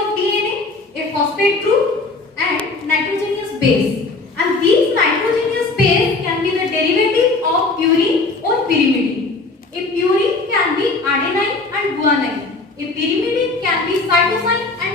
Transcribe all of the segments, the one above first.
of DNA, a phosphate group and nitrogenous base. And these nitrogenous base can be the derivative of purine or pyrimidine. A purine can be adenine and guanine. A pyrimidine can be cytosine and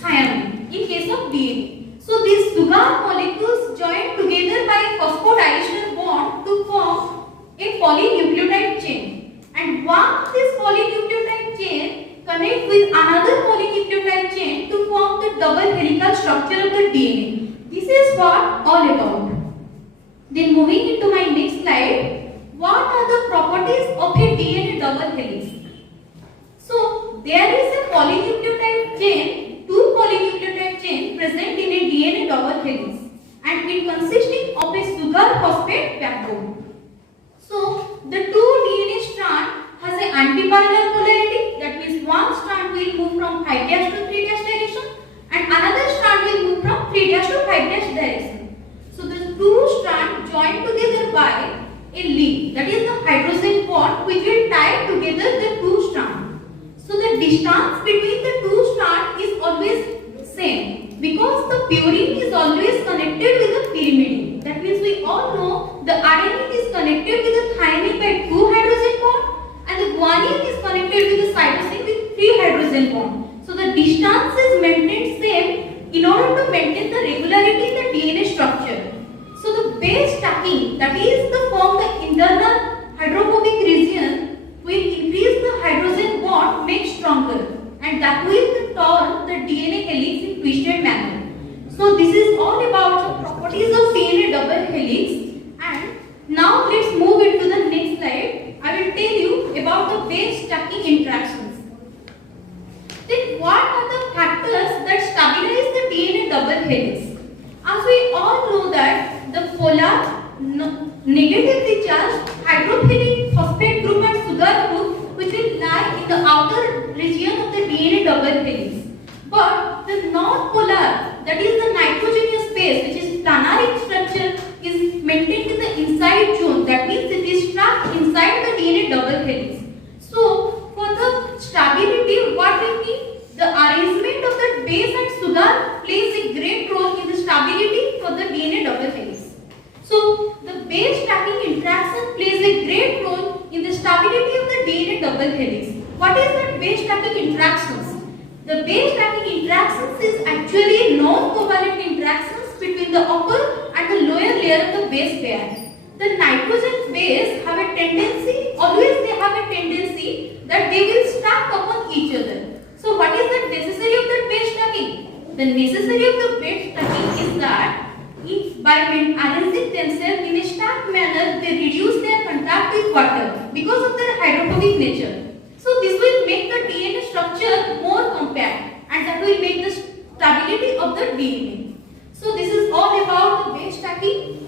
thymine in case of DNA. So these sugar molecules join together by a phosphodiester bond to form a polynucleotide chain. And once this polynucleotide chain connect with another polynucleotide chain to form the double helical structure of the DNA. This is what all about. Then moving into my next slide, what are the properties of a DNA double helix? So there is a polynucleotide chain, two polynucleotide chain present in a DNA double helix, and it consisting of a sugar phosphate backbone. So the two DNA strand has an antiparallel polarity, that means one strand will move from 5' to 3' direction and another strand will move from 3' to 5' direction. So the two strands join together by a link, that is the hydrogen bond which will tie together the two strands. So the distance between the two strands is always same because the purine is always connected with the pyrimidine. That means we all know the adenine is connected with the thymine by 2 hydrogen bond and the guanine is connected with the cytosine with 3 hydrogen bond. So the distance is maintained same in order to maintain the regularity in the DNA structure. So the base stacking, that is the form the internal hydrophobic region will increase the hydrogen bond, make stronger, and that will turn the DNA helix in twisted manner. So this is all about the properties of DNA double helix. And now let's move into the next slide. I will tell you about the base stacking interactions. Then what are the factors that stabilize the DNA double helix? As we all know that the polar negatively charged hydrophilic phosphate group and sugar group which will lie in the outer region of the DNA double helix. But the non-polar, that is the nitrogenous base, which is planaric structure, is maintained in the inside zone. That means it is stuck inside the DNA double helix. So for the stability, what we need? The arrangement of the base and sugar plays a great role in the stability for the DNA double helix. So the base stacking interaction plays a great role in the stability of the DNA double helix. What is the base stacking interactions? The base stacking interactions is actually non-covalent interactions between the upper and the lower layer of the base pair. The nitrogen base have a tendency, always they have a tendency that they will stack upon each other. So what is the necessary of the base stacking? The necessary of the base stacking is that if by arranging themselves in a stacked manner, they reduce their contact with water because of their hydrophobic nature. So this will make the DNA structure more compact and that will make the stability of the DNA. So this is all about the base stacking,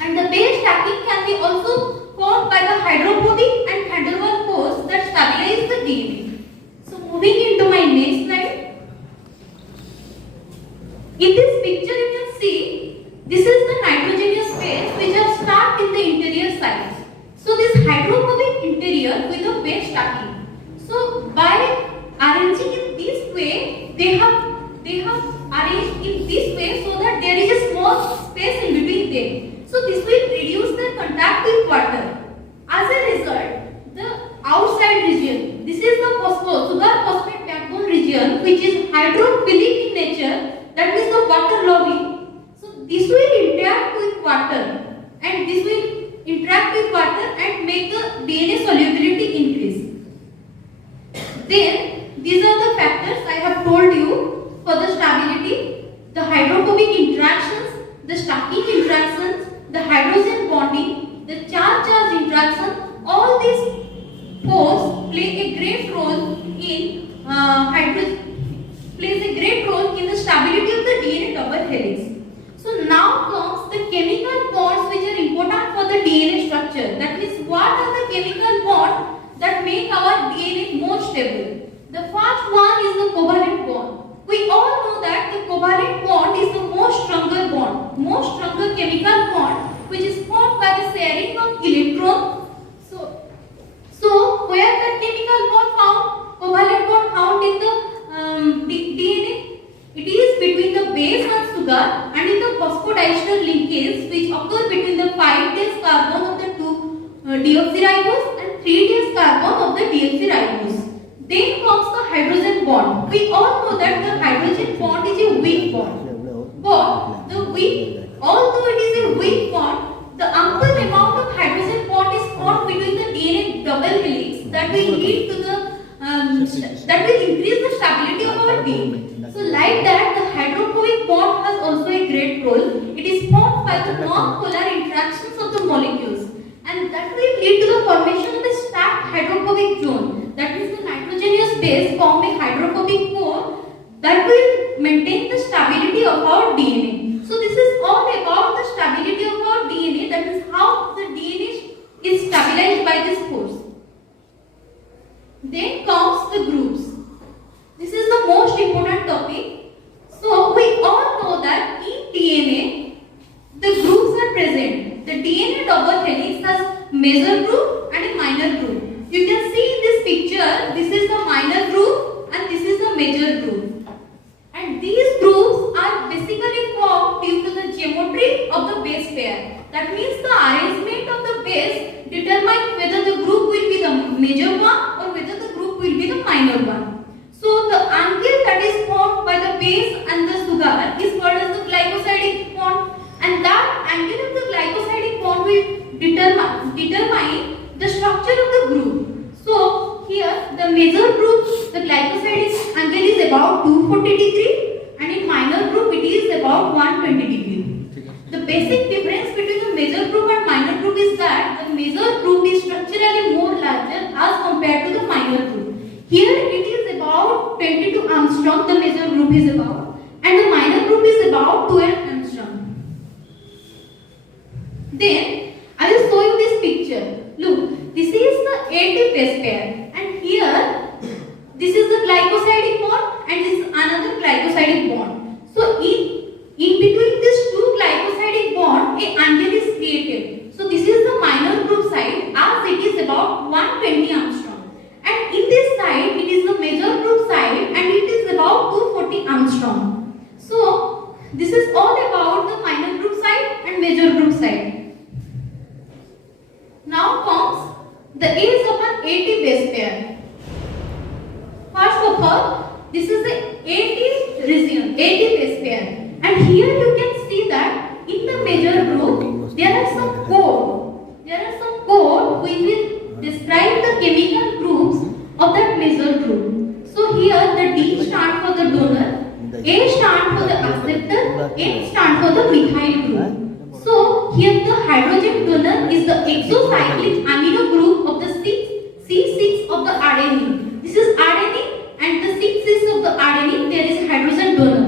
and the base stacking can be also formed by the hydrophobic and van der Waals force that stabilize the DNA. So moving into my next slide. In this picture you can see this is the nitrogenous base which are stacked in the interior sides. So this hydrophobic interior with a base stacking. So by arranging in this way, they have arranged in this way so that there is a small space in between them. So this will reduce the contact with water. As a result, the outside region, this is the sugar phosphate backbone region which is hydrophilic in nature, that means the water loving. So this will interact with water and this will interact with water and make the DNA solubility increase. Then these are the factors I have told you for the stability: the hydrophobic interactions, the stacking interactions, the hydrogen bonding, the charge-charge interaction. All these forces play a great role in the stability of the DNA double helix. So now comes the chemical bonds which are important for the DNA structure. That is, what are the chemical bonds that make our DNA more stable? The first one is the covalent bond. We all know that the covalent bond is the most stronger chemical bond which is formed by the sharing of electron. So where the chemical bond found, covalent bond found in the biester linkage which occur between the 5' carbon of the 2-deoxyribose and 3' carbon of the deoxyribose. Then comes the hydrogen bond. We all know that the hydrogen bond is a weak bond. But although it is a weak bond, the ample amount of hydrogen bond is formed between the DNA double helix that will lead to the that will increase the stability of our DNA. So like that, the hydrophobic bond has also a great role. It is formed by the non-polar interactions of the molecules, and that will lead to the formation of a stacked hydrophobic zone. That means the nitrogenous base form a hydrophobic core that will maintain the stability of our DNA. So this is all about the stability of our DNA. That is how the DNA is stabilized by this force. Then comes the groups. This is the most important topic. So we all know that in DNA, the groups are present. The DNA double helix has major group and a minor group. You can see in this picture, this is the minor group and this is the major group. And these groups are basically formed due to the geometry of the base pair. That means the arrangement of the base determines whether the group will be the major one or whether the group will be the minor one. So the angle that is formed by the base and the sugar is called as the glycosidic bond, and that angle of the glycosidic bond will determine the structure of the group. So here the major group, the glycosidic angle is about 240 degree and in minor group it is about 120 degree. The basic difference between the major group and minor group is that the major group is structurally more larger as compared to the minor group. Here it is about 22 angstrom, the major group is about, and the minor group is about 12 angstrom. Then I will show you this picture. Look, this is the AT base pair, and here this is the glycosidic bond and this is another glycosidic bond. So in between these two glycosidic bond, a angle is created. So this is the minor group side as it is about 120 angstrom. And in this side, it is the major group side and it is about 240 angstrom. So this is all about the minor group side and major group side. Now comes the A/AT base pair. First of all, this is the AT region, AT base pair. And here you can see that in the major group, there are some code. There are some code which will describe the chemical groups of that major group. So here the D stands for the donor, A stands for the acceptor, N stands for the methyl group. So here the hydrogen donor is the exocyclic amino group of the C6 of the adenine. This is adenine, and the 6 of the adenine there is hydrogen donor.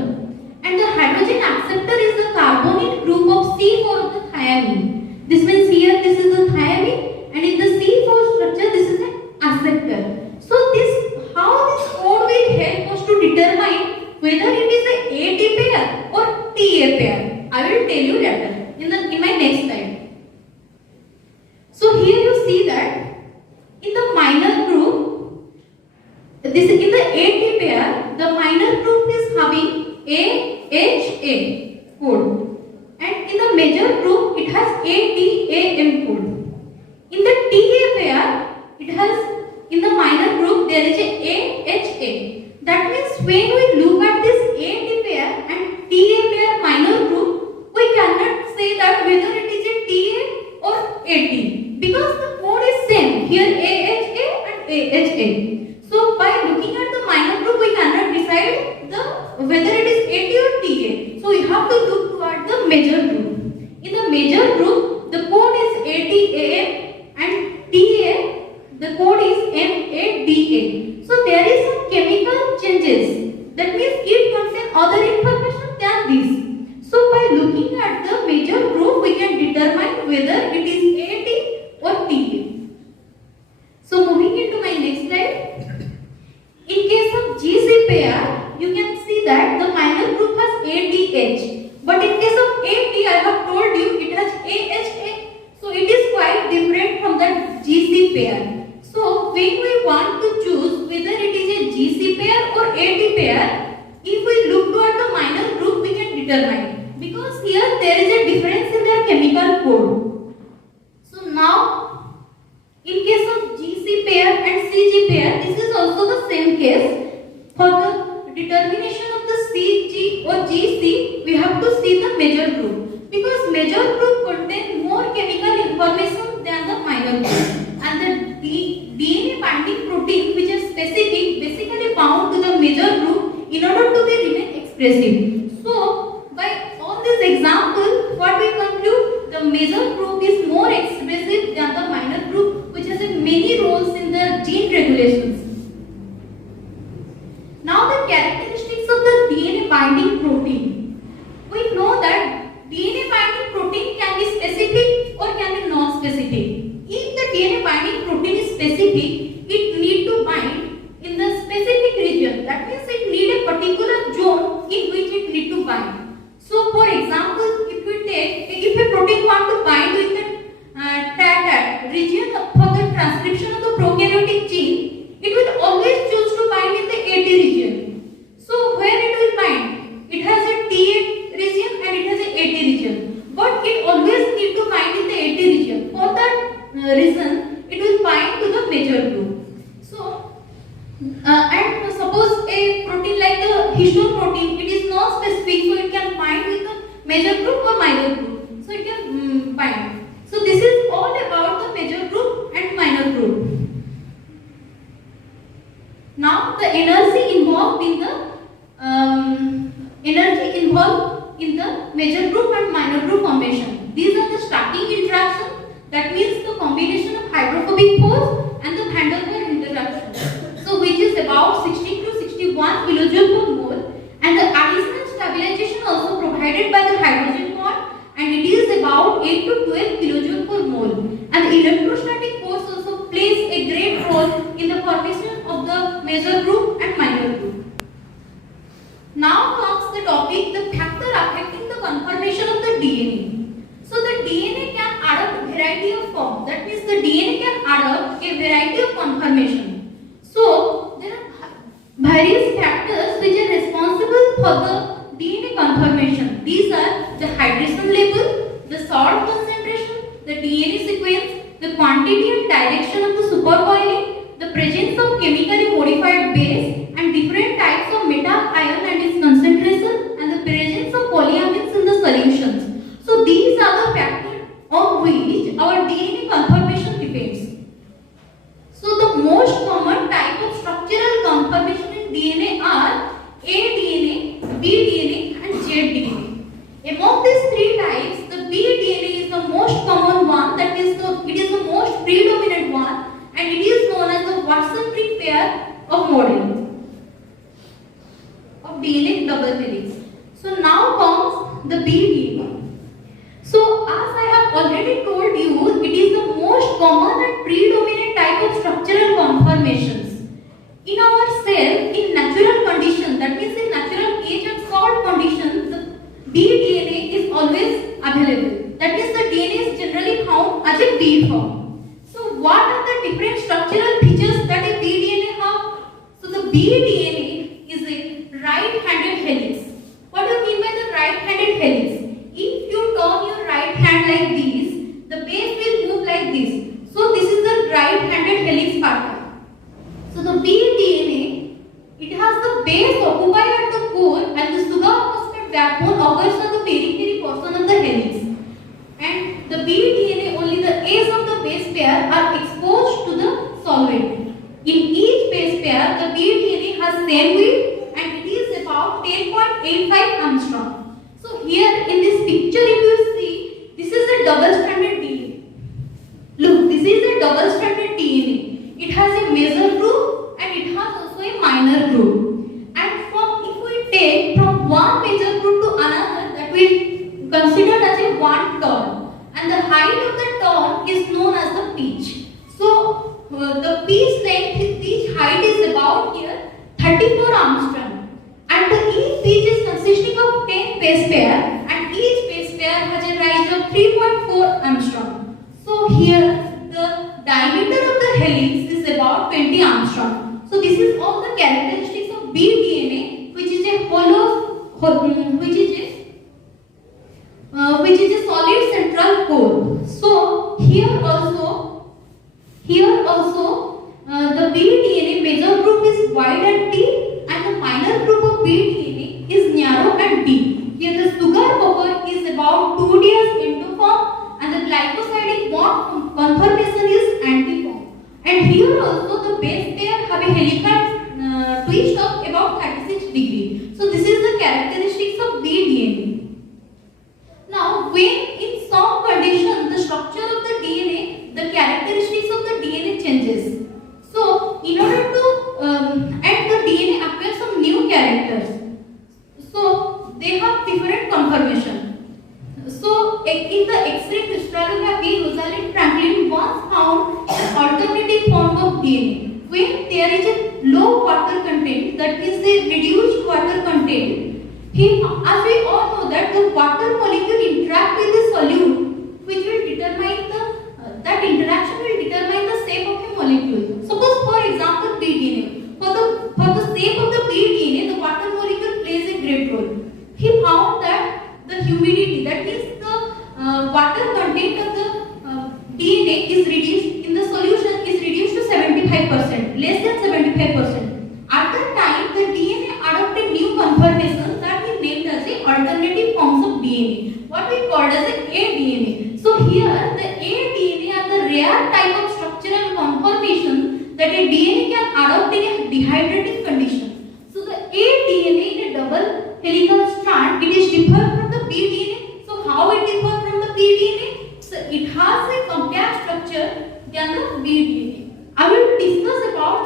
And the hydrogen acceptor is the carbonyl group of C4 of the thiamine. This means here this is the thiamine, and in the C4 structure this is an acceptor. So how this code will help us to determine whether it is a AT pair or TA pair. I will tell you later in my next slide. So here you see that in the minor group, this in the AT pair, the minor group is having AHA code, and in the major group it has ATAM code. In the TA pair, it has in the minor group there is a AHA. That means when we look at this AT pair and TA pair minor group, we cannot say that whether it is a TA or AT because the code is same. Here AHA and AHA. So by looking at the minor group, we cannot decide whether it is AT or TA. So you have to look toward the major group. In the major group, the code is ATAM and TA, the code is MADA. So there is some chemical changes. That means it contains other information than this. So by looking at the major group, we can determine whether it is AT or TA. So moving into my next slide. In case of GC pair, you can see that the minor group has ADH. But in case of AT, I have told you it has AHA. So it is quite different from the GC pair. So when we want to choose whether it is a GC pair or AT pair, if we look toward the minor group, we can determine. Because here there is GC, we have to see the major group, because major group contain more chemical information than the minor group, and the DNA binding protein which is specific basically bound to the major group in order to be remain expressive. So by all these examples, what we conclude, the major group is more expressive than the minor group, which has many roles in the gene regulations. Now the characteristics of the DNA binding protein. We know that DNA binding protein can be specific or can be non-specific. If the DNA binding protein is specific, it need to bind in the specific region. That means it need a particular zone in which it need to bind. So for example, if a protein want to bind with the TAT region for the transcription of the prokaryotic gene, it will always choose to bind in the AT region. So where it will bind? It has a T8 region and it has a AT region, but it always need to bind in the AT region. For that reason, it will bind to the major group. So and suppose a protein like the histone protein, it is not specific, so it can bind with the major group or minor group. So it can bind. So this is all about the major group and minor group. Now the energy involved in the major group and minor group formation. These are the starting interaction. That means the combination of hydrophobic force and the Van der Waals interaction. So which is about 16 to 61 kilojoule per mole, and the additional stabilization also provided by the hydrogen bond, and it is about 8 to 12 kilojoule per mole. And the electrostatic force also plays a great role in the formation of the major group and minor group. Now comes the topic, the factor affecting the conformation of the DNA. So the DNA can adopt a variety of forms. That means the DNA can adopt a variety of conformation. So there are various factors which are responsible for the DNA conformation. These are the hydration level, the salt concentration, the DNA sequence, the quantity and direction of the supercoiling, the presence of chemically modified base, and different types of metal ion and its concentration, and the presence of polyamines in the solutions. So these are the factors on which our DNA conformation depends. So the most common type of structural conformation in DNA are aDNA, bDNA and zDNA. Among these three types, the bDNA is the most common one, that is it is the most predominant one, and it is known as the Watson-Crick pair of model of DNA double helix. So now comes the bDNA. So as I have already told you, it is the most common and predominant type of structural conformations. In our cell, in natural conditions, that means in natural pH and salt conditions, the bDNA is always available. That means the DNA is generally found as a B form. So what are the different structural features that a bDNA have? So the bDNA is a right-handed helix. What do you mean by the right-handed helix? If you turn your right hand like this, the base will move like this. So this is the right-handed helix pattern. So the bDNA, it has the base occupied at the core, and the sugar phosphate backbone occurs on the periphery portion of the helix. And the bDNA, only the ends of the base pair are exposed to the solvent. In each base pair, the bDNA has same width, and it is about 10.85 angstrom. So here in this picture, if you see, this is a double-stranded DNA. Look, this is a double-stranded DNA. It has a major group and it has also a minor group. And if we take from one major group to another, that we consider as a one turn. And the height of the turn is known as the pitch. So the pitch length, pitch height is about here 34 angstrom. And each pitch is consisting of 10 base pair, and each base pair has a rise of 3.4 angstrom. So here the diameter of the helix is about 20 angstrom. So this is all the characteristics of bDNA, which is a solid central core. So here also the bDNA major group is wide and deep, and the minor group of bDNA is narrow and deep. characters. So they have different conformation. So in the X-ray crystallography, Rosalind Franklin once found an alternative form of DNA. When there is a low water content, that is the reduced water content, as we all know that the water molecule interact with the solute, which will determine that interaction will determine the shape of a molecule. Suppose, for example, bDNA. For the shape of the bDNA, the water molecule plays a great role. He found that the humidity, that is the water content of the DNA is reduced in the solution is reduced to 75%, less than 75%. At that time, the DNA adopted new conformation that he named as the alternative forms of DNA, what we called as the aDNA. So here, the aDNA are the rare type of structural conformation that a DNA can adopt in a dehydrating condition. So the aDNA in a double helical strand, it is different from the bDNA. So how it differs from the bDNA? So it has a compact structure than the bDNA. I will discuss about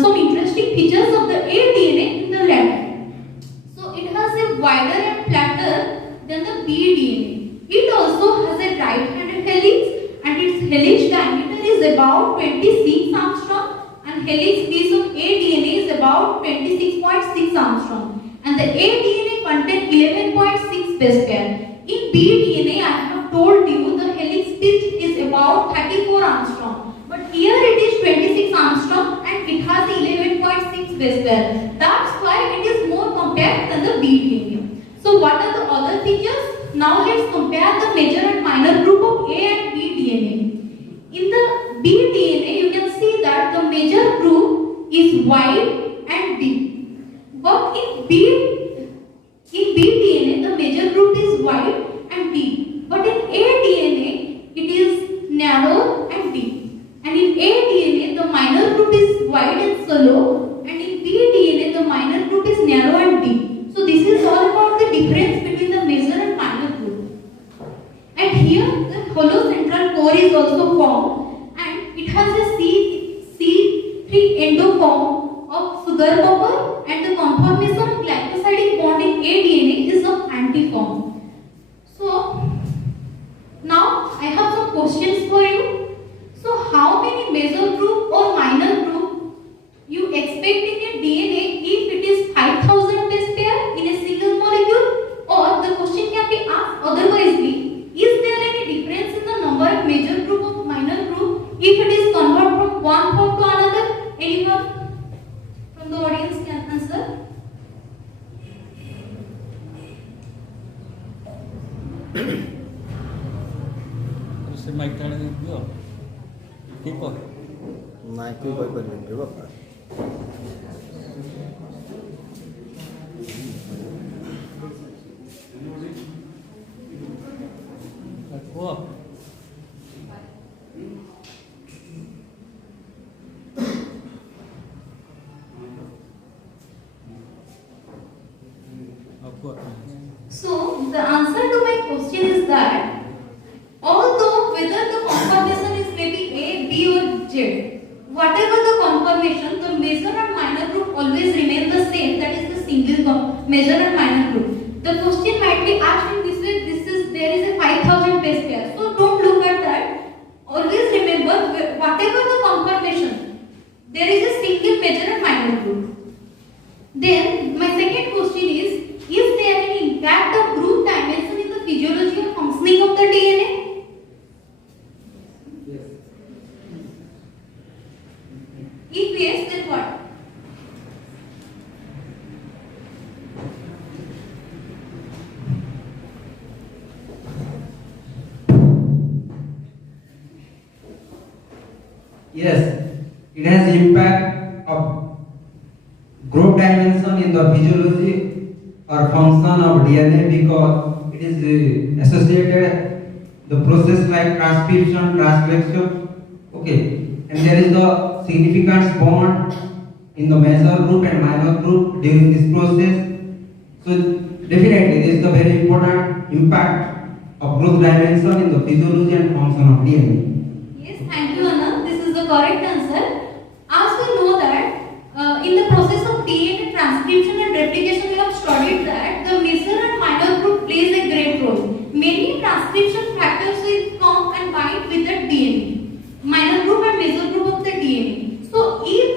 some interesting features of the aDNA in the lab. So it has a wider and flatter than the bDNA. It also has a right-handed helix and its helix diameter is about 26 Armstrong and helix base of aDNA is about 26.6 Armstrong and the aDNA contains 11.6 base pair. In bDNA, I have told you the helix pitch is about 34 Armstrong, but here it is 26 Armstrong and it has 11.6 base pair. That's why it is more compact than the bDNA. So what are the other features? Now let's compare the major and minor group of A and B DNA. In the B DNA, you can see that the major group is wide and deep. But in B DNA, the major group is wide and deep. But in A DNA, it is narrow and deep. And in A DNA, the minor group is wide and shallow. And in B DNA, the minor group is narrow and deep. So this is all about the difference between the major and minor group. And here the hollow central core is also formed and it has a C3 endoform of sugar bubble and the conformation of glycosidic bond in aDNA is of antiform. So now I have some questions for you. So how many major group or minor group you expect in a DNA if it is 5000 base pair in a single molecule? Or the question can be asked otherwisely, is there any difference in the number of major group or minor group if it is converted from one form to another? Anyone from the audience can answer? Você mic turn it on. Keep on. Mic को कोई बंद नहीं होगा. Go up. So the answer to my question is that although whether the conformation is maybe A, B or Z, whatever the conformation, the major and minor group always remain the same, that is the single major and minor group. The question might be asked in this way, there is a 5000 base pair. So don't look at that. Always remember whatever the conformation, there is a single major and minor group. Then my second question is there any impact of group dimension in the physiology or functioning of the DNA? Yes. If yes, then what? Yes, it has impact of group dimension in the physiology or function of DNA because it is associated the process like transcription, translation. Okay, and there is the significant bond in the major group and minor group during this process. So definitely this is the very important impact of growth dimension in the physiology and function of DNA. Yes, thank you, Anand. This is the correct answer. As we know that in the process of DNA transcription and replication, we have studied that the major and minor group plays a great role. Many transcription factors will come and bind with the DNA, minor group and major group of the DNA. So if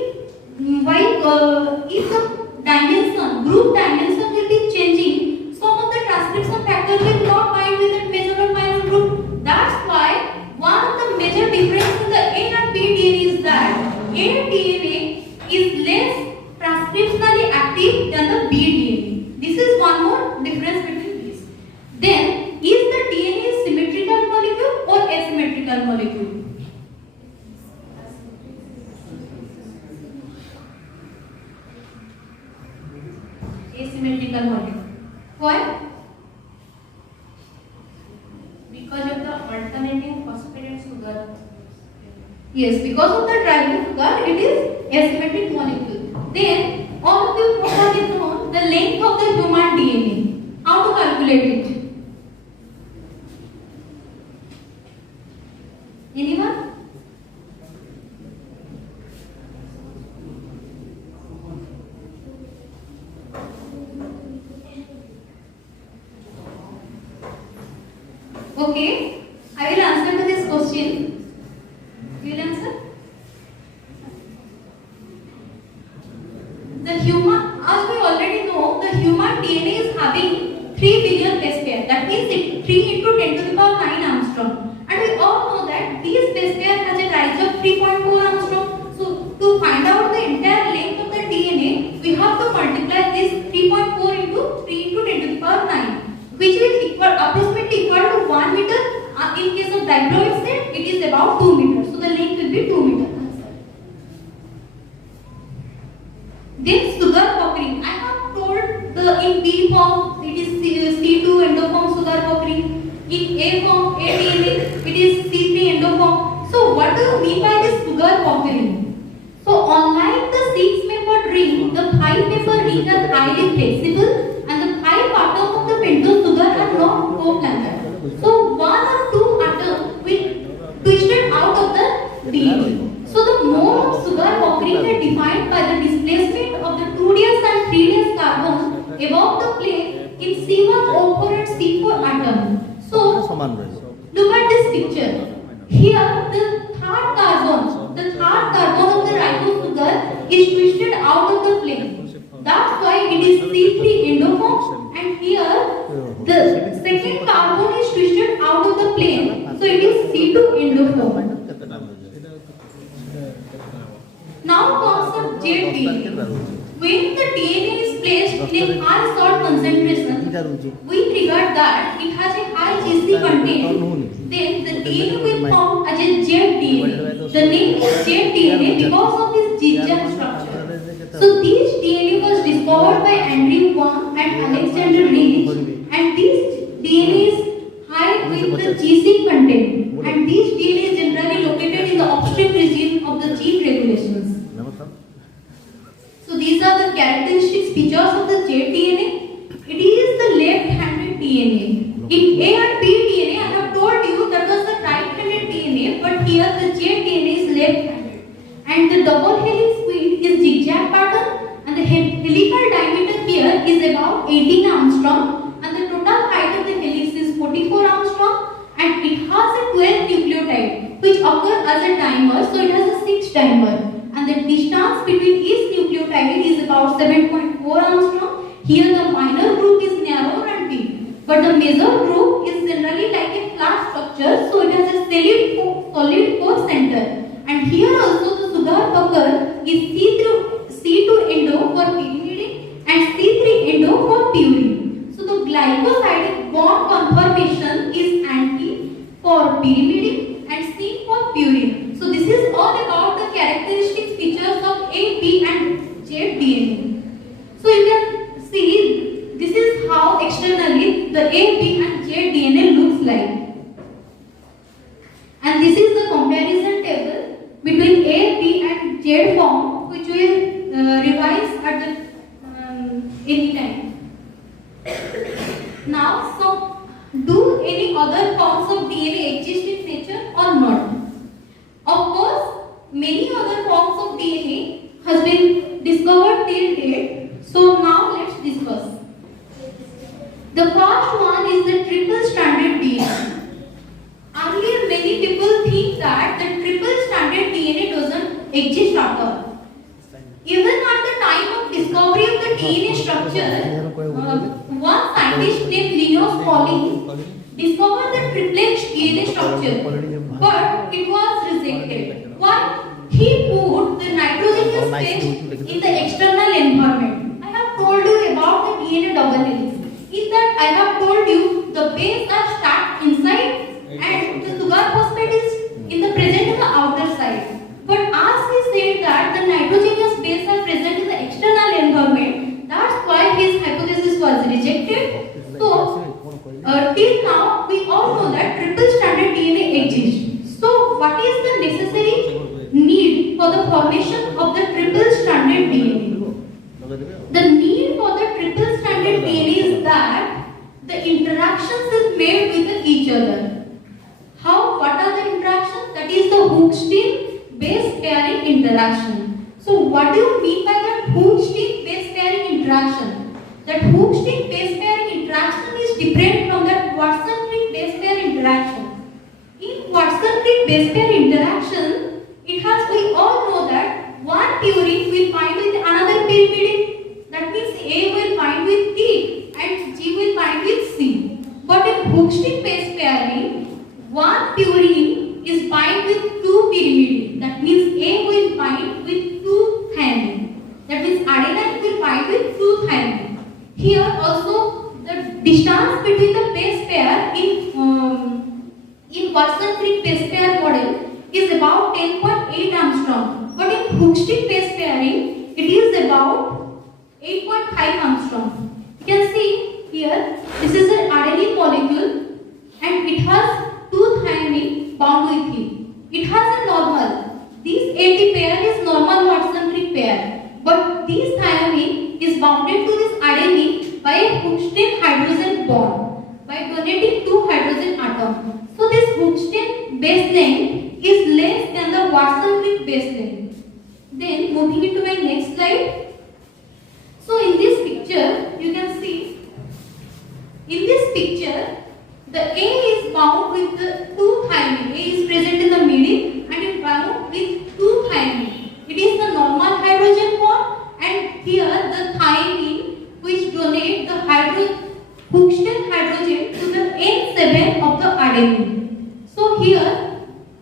the dimension, group dimension will be changing, some of the transcription factors will not bind with the major or minor group. That's why one of the major difference in the A and B DNA is that A DNA is less transcriptionally active than the B DNA. This is one more difference between these. Then, is the DNA a symmetrical molecule or asymmetrical molecule? Asymmetrical molecule. Why? Because of the alternating phosphate and sugar. Yes, because of the tribal sugar, it is asymmetric molecule. Then, all of you probably know the length of the human DNA. How to calculate it? Anyone? Okay, I will answer to this question. You will answer? The human, as we already know, the human DNA is having 3 billion base pair. That means 3 into 10 to the power 9 Armstrong. And we all know that this base pair has a rise of 3.4 Armstrong. So to find out the entire length of the DNA, we have to multiply this 3.4 into 3 into 10 to the power 9, which will approximately equal to 1 meter. In case of diploid set, it is about 2 meters. So the length will be 2 meters. Then sugar cockering. I have told in B form it is C2 endoform sugar cockering. In A form, A DNA, it is C3 endoform. So what do you mean by this sugar cockering? So unlike the 6-membered ring, the 5-membered ring is highly flexible and the 5 atoms of the pentose sugar are not co-planar. So 1 or 2 atoms will twisted out of the DNA. So the mode of sugar cockering is defined by the displacement of the 2s and 3s carbons above the plane in C1O4 and C4 atom. So look at this picture. Here the third carbon of the ribose sugar is twisted out of the plane. That's why it is C3 endoform, and here the second carbon is twisted out of the plane. So it is C2 endoform. Now comes the ZDNA. When the DNA is placed in a high salt concentration, we regard that it has a high GC content. Then the DNA will form as a ZDNA. The name is ZDNA because of its zigzag structure. So this DNA was discovered by Andrew Wang and Alexander Rich, and this DNA is high with the GC content, and this DNA is generally located in the upstream region of the gene regulations. So these are the characteristics features of the ZDNA. It is the left-handed DNA. In A and B DNA, I have told you that was the right-handed DNA, but here the ZDNA is left-handed. And the double helix width is zigzag pattern, and the helical diameter here is about 18 Armstrong, and the total height of the helix is 44 Armstrong, and it has a 12 nucleotide which occur as a dimer, so it has a 6 dimer. And the distance between each nucleotide is about 7.4 Armstrong. Here the minor group is narrower and deep, but the major group is generally like a flat structure, so it has a solid core center. And here also the sugar bucker is C2 endo for pyrimidine and C3 endo for purine. So the glycosidic bond conformation is anti for pyrimidine and C for purine. So this is all about the characteristics features of A, B and Z DNA. So you can see this is how externally the A, B and Z DNA looks like. And this is the comparison table between A, B and Z form, which we will revise at the any time. Now, so do any other forms of DNA exist in nature or not? Of course, many other forms of DNA has been discovered till date. So The first one is the triple stranded DNA. Earlier, many people think that the triple stranded DNA doesn't exist at all. Even at the time of discovery of the DNA structure, one scientist named Linus Pauling discovered the triplet DNA structure, but it was rejected. Why? He put the nitrogenous base in the external environment. I have told you about the DNA double helix. In that, I have told you the base are stacked inside and the sugar phosphate is in the present in the outer side. But as he said that the nitrogenous base are present in the external environment, that's why his hypothesis was rejected. So, till now we all know that triple stranded DNA exists. So, what is the necessary need for the formation of the triple stranded DNA? The need for the triple stranded DNA is that the interactions is made with each other. How? What are the interactions? That is the Hooke's-Steel base pairing interaction. So what do you mean by that Hooke's-Steel base pairing interaction? That Hooke's-Steel base pairing interaction is different from that Watson-Crick base pair interaction. In Watson-Crick base pair interaction, we all know that one purine will bind with another pyrimidine. That means A will bind with T and G will bind with C. But in Hooke's-Steel base pairing, one purine is bind with two pyrimidine. That means A will bind with two thymine. That means adenine will bind with two thymine. Here also the distance between the base pair in Watson-Crick base pair model is about 10.8 Armstrong. But in Hooke's-Steel base pairing, it is about 8.5 Armstrong. You can see here, this is an adenine molecule and it has two thymine bound with it. It has a normal. This AT pair is normal Watson-Crick pair. But this thymine is bounded to this adenine by a Hooke's-Steel hydrogen bond by donating two hydrogen atoms. So this Hooke's-Steel base length is less than the Watson-Crick base length. Then moving into my next slide. So in this picture, you can see, in this picture, the A is bound with the two thymine. A is present in the middle and is bound with two thymine. It is the normal hydrogen bond and here the thymine which donate the Hooke's-Steel hydrogen to the N7 of the adenine. So here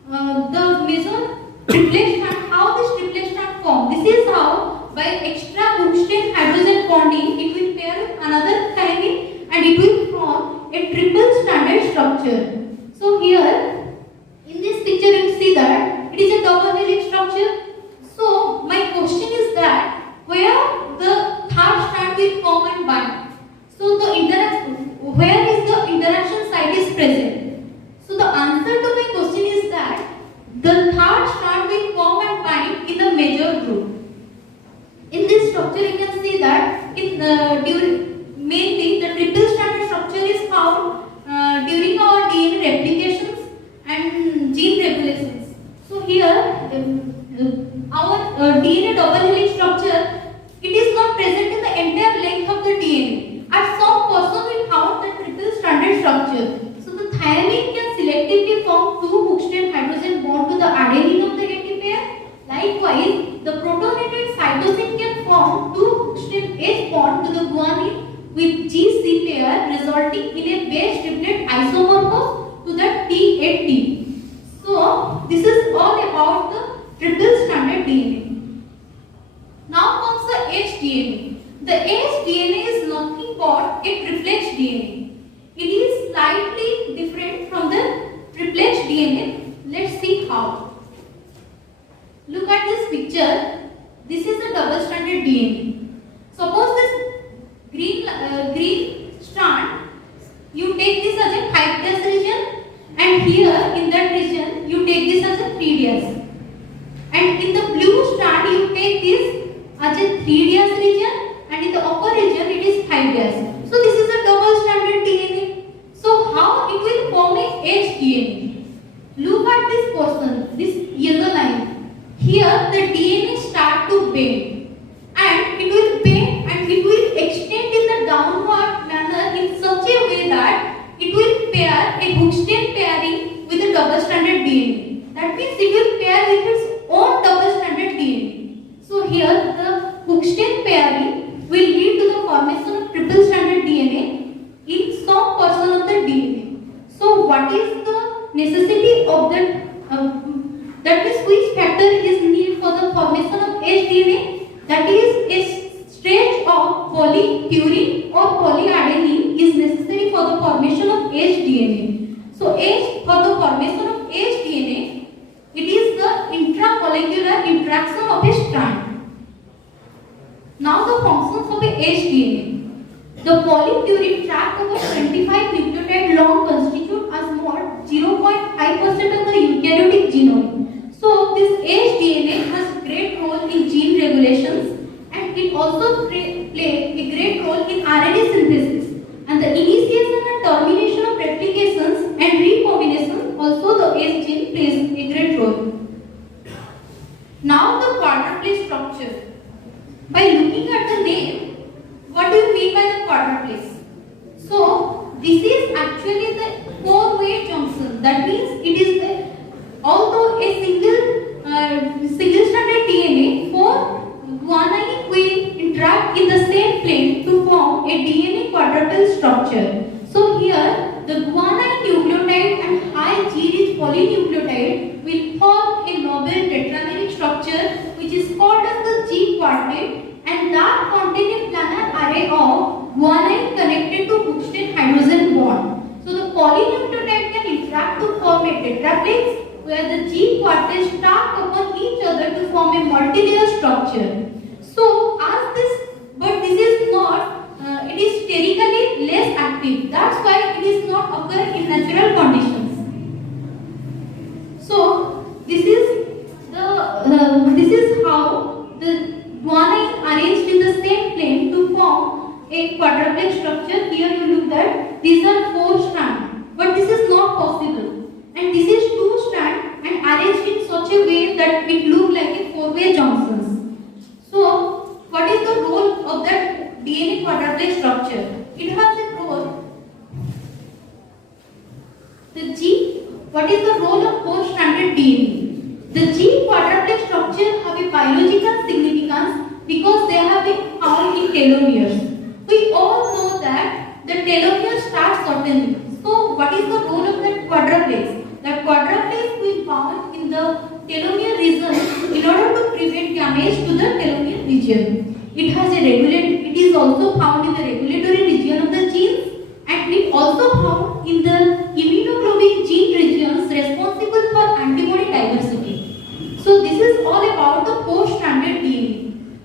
the measure triplet strand, how this triplet strand form. This is how by extra Hooke's-Steel hydrogen bonding it will pair with another thymine and it will form a triple stranded structure. So here in this picture you see that it is a double helix structure. So my question is that where the third strand will form and bind. So the where is the interaction site is present. So the answer to my question is that the third strand will form and bind in the major group. In this structure you can see that mainly the triple stranded structure is found during our DNA replications and gene regulations. So here our DNA double helix structure, it is not present in the entire length of the DNA. At some person we found the triple stranded structure. So the thymine can selectively form two Hooke's-Steel hydrogen bond to the adenine of the AT pair. Likewise, the protonated cytosine can form two Hooke's-Steel H bond to the guanine with GC pair, resulting in a base triplet isomorphous to the T8T. So this is all about the triple stranded DNA. Now comes the H DNA. The H DNA is nothing but a triplet DNA. It is slightly different from the triplet DNA. Let's see how. Look at this picture. This is a double stranded DNA. Suppose this green strand, you take this as a 5' region, and here in that region you take this as a 3'. And in the blue strand you take this as a 3' region, and in the upper region it is 5'. So this is a double stranded DNA. So how it will form a H DNA? Look at this portion, this yellow line. Here the DNA start to bend, and it will bend and it will extend in the downward manner in such a formation of HDNA. So for the formation of HDNA, it is the intramolecular interaction of a strand. Now the functions of a HDNA. The polypurine tract of a 25 nucleotide long constitute as more 0.5% of the eukaryotic genome. So this HDNA has great role in gene regulations, and it also play a great role in RNA synthesis, and the initiation and termination of replications and recombination also the H gene plays a great role. Now the quadruplet structure. By looking at the name, what do you mean by the quadruplets? So this is actually the four-way junction. That means it is the, although a single stranded DNA, four guanine will interact in the same plane to form a DNA quadruplet structure. So here the guanine nucleotide and high G-rich polynucleotide will form a novel tetrameric structure which is called as the G quartet, and that contains a planar array of guanine connected to Hookston hydrogen bond. So the polynucleotide can interact to form a tetraplex where the G quartets stack upon each other to form a multi-layer structure. So as this, but this is not, it is sterically less active. That's why it is not occur in natural conditions. So this is how the guanine arranged in the same plane to form a quadruplet structure. Here you look that these are 4 strands, but this is not possible. And this is 2 strands and arranged in such a way that it looks like a 4-way junctions. So what is the role of that DNA quadruplet structure? It has a role. What is the role of 4-stranded DNA? The G quadruplet structure have a biological significance because they have been found in telomeres. We all know that the telomere starts certainly. So what is the role of that quadruplex? That quadruplex will be found in the telomere region in order to prevent damage to the telomere region. It is also found in the regulatory region of the genes, and it also found in the immunoglobulin gene regions responsible for antibody diversity. So this is all about the 4-stranded DNA.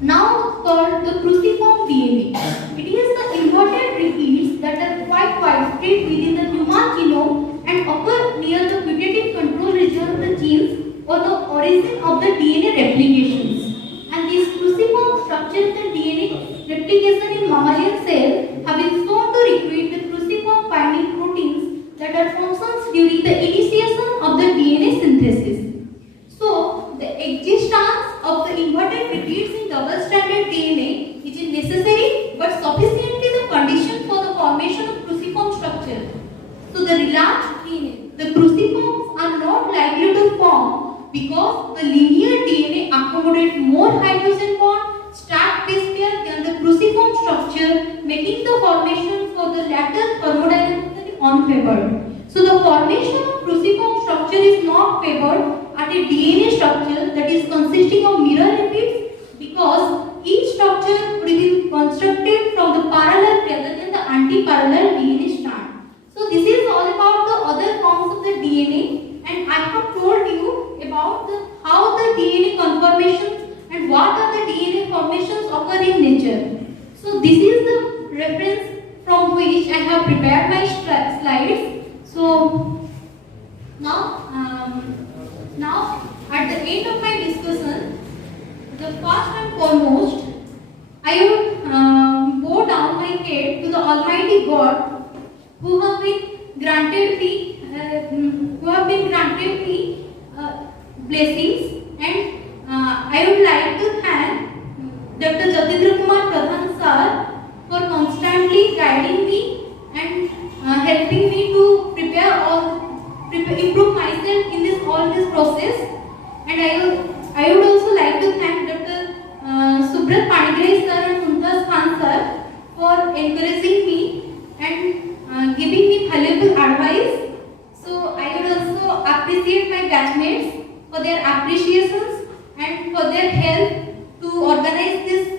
Now called the cruciform DNA. It is the inverted repeats that are quite widespread within the human genome and occur near the putative control region of the genes or the origin of the DNA replications. And these cruciform structures in DNA replication in mammalian cells have been shown to recruit the cruciform binding proteins that are functions during the initiation of the DNA synthesis. So, the existence of the inverted repeats in double-stranded DNA is necessary but sufficiently the condition for the formation of cruciform structure. So, the relapsed DNA, the cruciforms are not likely to form because the linear DNA accommodates more hydrogen bond stacked base pair than the cruciform structure, making the formation for the latter thermodynamically unfavored. So, the formation of cruciform structure is not favored at a DNA structure that is consisting of mirror repeats because each structure would be constructed from the parallel rather than the anti-parallel DNA strand. So this is all about the other forms of the DNA, and I have told you about how the DNA conformations and what are the DNA formations occur in nature. So this is the reference from which I have prepared my slides. So now at the end of my discussion, the first and foremost, I would bow down my head to the Almighty God who have been granted me blessings, and I would like to thank Dr. Jatendra Kumar Pradhan sir for constantly guiding me and helping me to improve myself in all this process. And I would also like to thank Dr. Subrat Panigrahi sir and Mumtaz Khan sir for encouraging me and giving me valuable advice. So I would also appreciate my batchmates for their appreciations and for their help to organize this